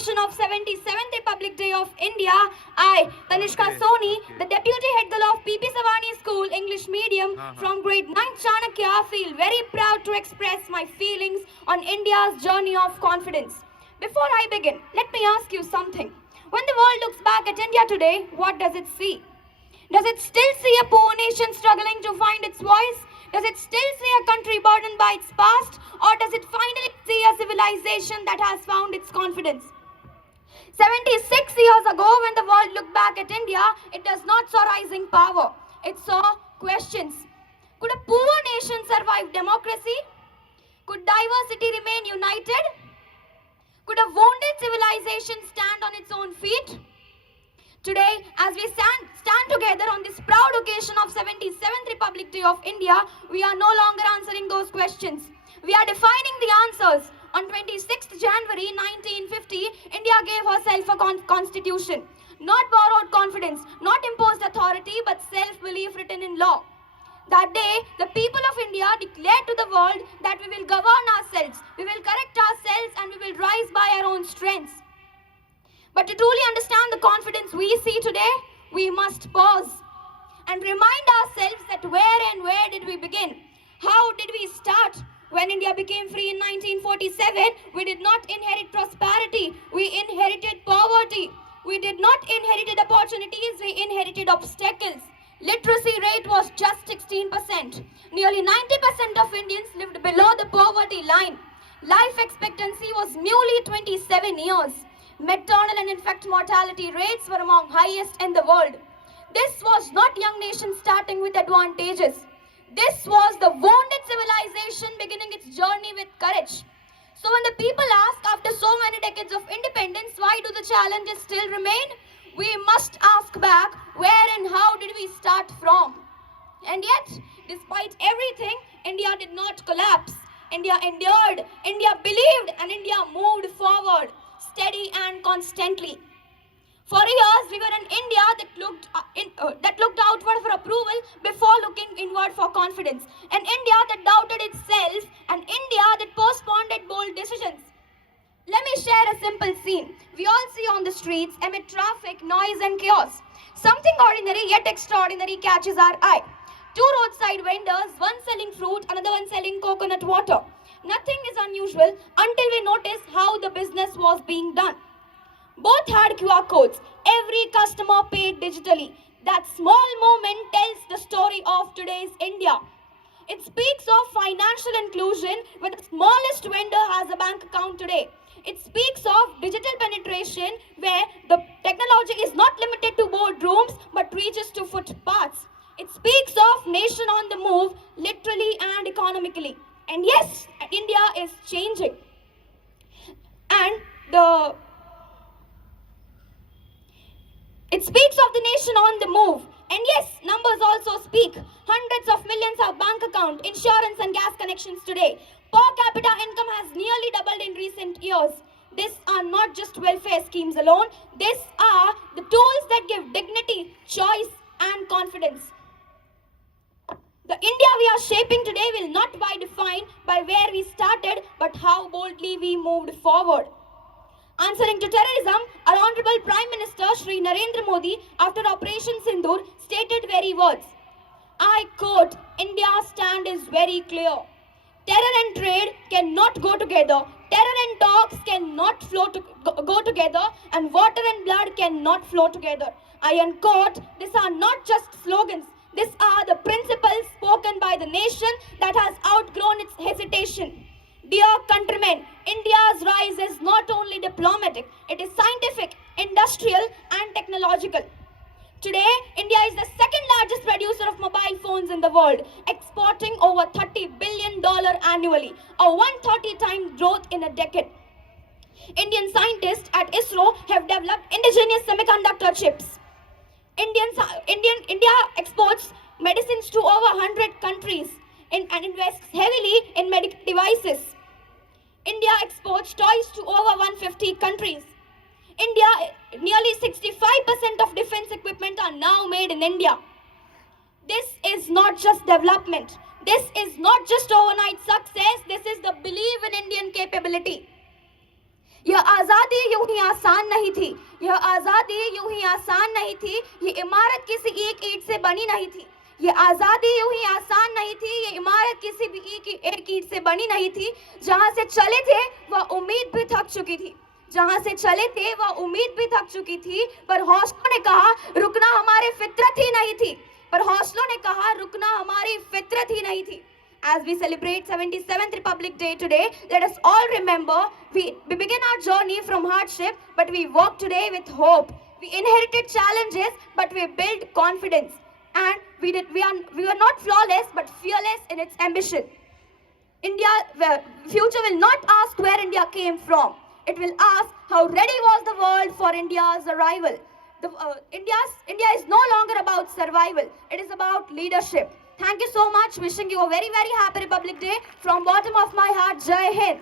occasion of 77th Republic Day of India, I, Tanishka Soni, the Deputy Head Girl of PPSS School English Medium from grade 9 Chanakya, feel very proud to express my feelings on India's journey of confidence. Before I begin, let me ask you something. When the world looks back at India today, what does it see? Does it still see a poor nation struggling to find its voice? Does it still see a country burdened by its past? Or does it finally see a civilization that has found its confidence? 76 years ago, when the world looked back at India, it does not saw rising power. It saw questions. Could a poor nation survive democracy? Could diversity remain united? Could a wounded civilization stand on its own feet? Today, as we stand together on this proud occasion of 77th Republic Day of India, we are no longer answering those questions. We are defining the answers. On 26th January 1950, India gave herself a constitution. Not borrowed confidence, not imposed authority, but self-belief written in law. That day, the people of India declared to the world that we will govern ourselves, we will correct ourselves, and we will rise by our own strengths. But to truly understand the confidence we see today, we must pause and remind ourselves that where did we begin? How did we start? When India became free in 1947, we did not inherit prosperity, we inherited poverty. We did not inherit opportunities, we inherited obstacles. Literacy rate was just 16%. Nearly 90% of Indians lived below the poverty line. Life expectancy was merely 27 years. Maternal and infant mortality rates were among highest in the world. This was not young nation starting with advantages. This was the wounded civilization beginning its journey with courage. So when the people ask, after so many decades of independence, why do the challenges still remain? We must ask back, where and how did we start from? And yet, despite everything, India did not collapse. India endured, India believed, and India moved forward, steady and constantly. For years, we were an India that looked outward for approval before looking inward for confidence. An India that doubted itself, an India that postponed bold decisions. Let me share a simple scene we all see on the streets amid traffic, noise and chaos. Something ordinary yet extraordinary catches our eye. Two roadside vendors, one selling fruit, another one selling coconut water. Nothing is unusual until we notice how the business was being done. Both had QR codes. Every customer paid digitally. That small moment tells the story of today's India. It speaks of financial inclusion where the smallest vendor has a bank account today. It speaks of digital penetration where the technology is not limited to boardrooms but reaches to footpaths. It speaks of nation on the move, literally and economically. And yes, India is changing. And it speaks of the nation on the move. And yes, numbers also speak. Hundreds of millions have bank account, insurance and gas connections today. Per capita income has nearly doubled in recent years. These are not just welfare schemes alone. These are the tools that give dignity, choice and confidence. The India we are shaping today will not be defined by where we started, but how boldly we moved forward. Answering to terrorism, our Honorable Prime Minister Shri Narendra Modi, after Operation Sindoor, stated very words. I quote, India's stand is very clear. Terror and trade cannot go together. Terror and talks cannot go together. And water and blood cannot flow together. I unquote, these are not just slogans. These are the principles spoken by the nation that has outgrown its hesitation. Dear countrymen, India's rise is not only diplomatic, it is scientific, industrial and technological. Today, India is the second largest producer of mobile phones in the world, exporting over $30 billion annually, a 130 times growth in a decade. Indian scientists at ISRO have developed indigenous semiconductor chips. India exports medicines to over 100 countries and invests heavily in medical devices. India exports toys to over 150 countries. Nearly 65% of defense equipment are now made in India. This is not just development. This is not just overnight success. This is the belief in Indian capability. ये आज़ादी यूं ही ही आसान नहीं थी, यह आज़ादी यूं ही आसान नहीं थी, ये इमारत किसी एक ईंट से बनी नहीं थी। ये आज़ादी यूं ही आसान नहीं थी, ये इमारत किसी भी एक ईंट से बनी नहीं थी। जहां से चले थे वह उम्मीद भी थक चुकी थी, जहां से चले थे वह उम्मीद भी थक चुकी थी। पर हौसलों ने कहा रुकना हमारी फितरत ही नहीं थी, पर हौसलों ने कहा रुकना हमारी फितरत ही नहीं थी। As we celebrate 77th Republic Day today, let us all remember we began our journey from hardship, but we walk today with hope. We inherited challenges, but we built confidence. And we are not flawless, but fearless in its ambition. Future will not ask where India came from. It will ask how ready was the world for India's arrival. India is no longer about survival. It is about leadership. Thank you so much. Wishing you a very, very happy Republic Day from bottom of my heart. Jai Hind.